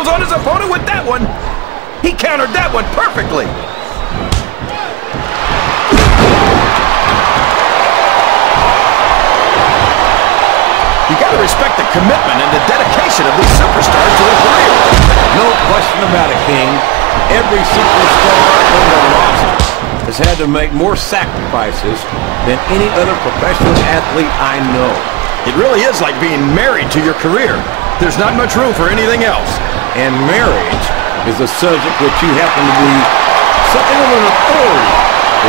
scrambles on his opponent with that one. He countered that one perfectly. You gotta respect the commitment and the dedication of these superstars to their career. No question about it, King. Every superstar on the roster has had to make more sacrifices than any other professional athlete I know. It really is like being married to your career. There's not much room for anything else. And marriage is a subject which you happen to be something of an authority.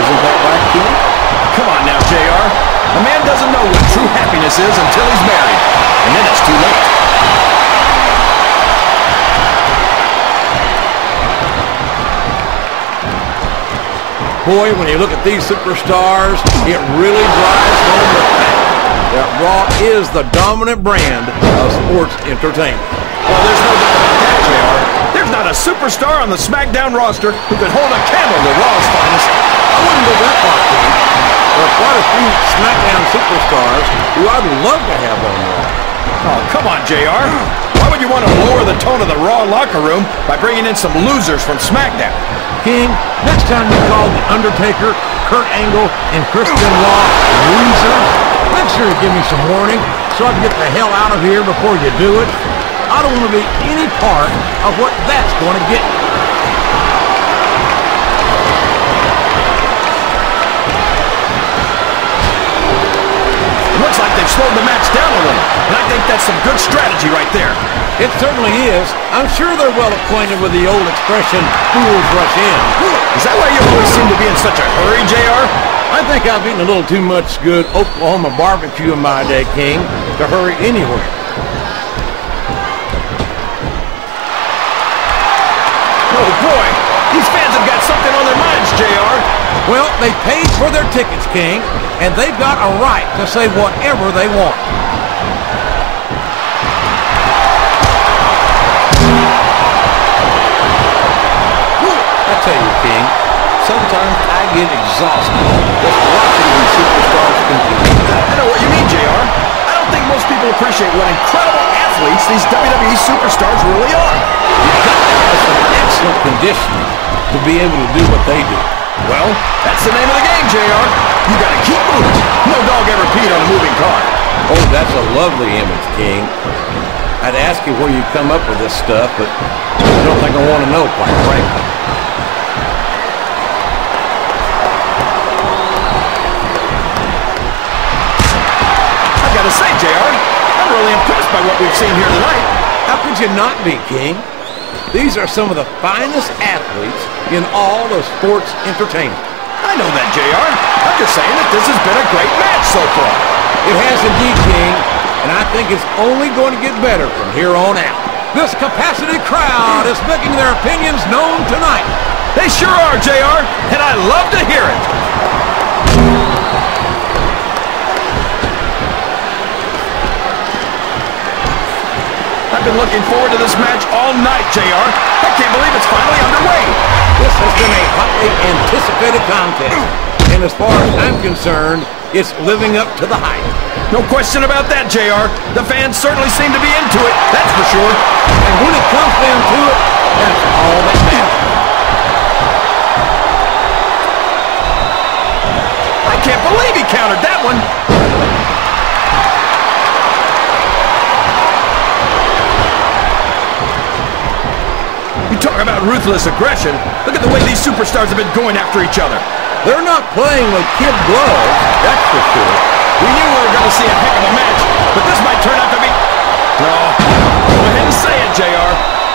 Isn't that right, King? Come on now, JR. A man doesn't know what true happiness is until he's married. And then it's too late. Boy, when you look at these superstars, it really drives home the fact that Raw is the dominant brand of sports entertainment. Well, there's no doubt about that, JR. There's not a superstar on the SmackDown roster who could hold a candle to Raw's finest. I wouldn't go that far, King. There are quite a few SmackDown superstars who I'd love to have on Raw. Oh, come on, JR. Why would you want to lower the tone of the Raw locker room by bringing in some losers from SmackDown? King, next time you call The Undertaker, Kurt Angle, and Christian Law losers, make sure you give me some warning so I can get the hell out of here before you do it. I don't want to be any part of what that's going to get me. Looks like they've slowed the match down a little, and I think that's some good strategy right there. It certainly is. I'm sure they're well acquainted with the old expression, fools rush in. Is that why you always seem to be in such a hurry, JR? I think I've eaten a little too much good Oklahoma barbecue in my day, King, to hurry anywhere. Oh boy, these fans have got something on their minds, JR. Well, they paid for their tickets, King, and they've got a right to say whatever they want. I tell you, King, sometimes I get exhausted just watching these superstars compete. I know what you mean, JR. I don't think most people appreciate what incredible athletes these WWE superstars really are. You've got to have some excellent conditioning to be able to do what they do. Well, that's the name of the game, JR. You gotta keep moving. No dog ever peed on a moving car. Oh, that's a lovely image, King. I'd ask you where you come up with this stuff, but I don't think I want to know, quite frankly. I've got to say, JR, I'm really impressed by what we've seen here tonight. How could you not be, King? These are some of the finest athletes in all of sports entertainment. I know that, JR. I'm just saying that this has been a great match so far. It has indeed, King, and I think it's only going to get better from here on out. This capacity crowd is making their opinions known tonight. They sure are, JR, and I love to hear it. I've been looking forward to this match all night, JR. I can't believe it's finally underway. This has been a hotly anticipated contest, and as far as I'm concerned, it's living up to the hype. No question about that, JR. The fans certainly seem to be into it, that's for sure. And when it comes down to it, that's all that matters. I can't believe he countered that one. You talk about ruthless aggression. Look at the way these superstars have been going after each other. They're not playing with kid gloves, that's for sure. We knew we were going to see a heck of a match, but this might turn out to be... No, go ahead and say it, JR.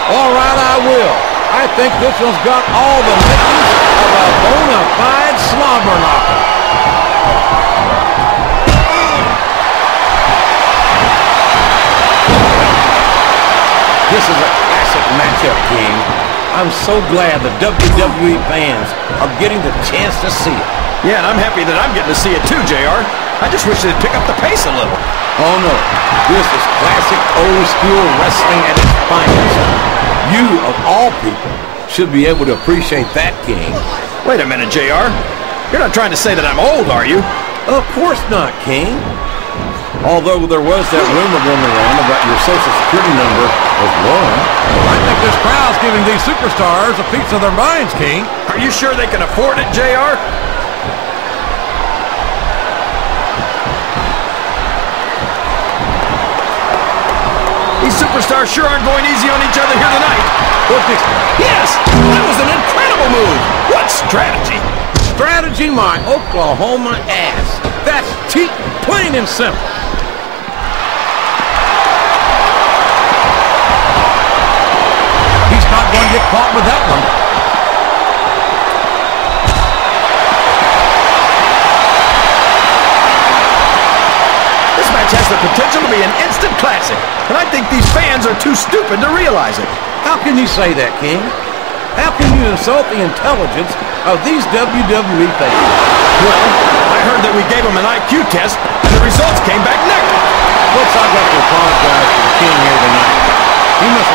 All right, I will. I think this one's got all the makings of a bona fide slobber knocker. This is a classic matchup, King. I'm so glad the WWE fans are getting the chance to see it. Yeah, and I'm happy that I'm getting to see it too, JR. I just wish they'd pick up the pace a little. Oh, no. This is classic old-school wrestling at its finest. You, of all people, should be able to appreciate that, King. Wait a minute, JR. You're not trying to say that I'm old, are you? Of course not, King. Although there was that rumor going around about your Social Security number was one. I think this crowd's giving these superstars a piece of their minds, King. Are you sure they can afford it, JR? These superstars sure aren't going easy on each other here tonight. Yes! That was an incredible move! What strategy? Strategy my Oklahoma ass. That's cheap, plain and simple. He's not going to get caught with that one. This match has the potential to be an instant classic, and I think these fans are too stupid to realize it. How can you say that, King? How can you insult the intelligence of these WWE fans? Well, I heard that we gave them an IQ test, and the results came back negative. Folks, I've got to apologize to the King here tonight. He must have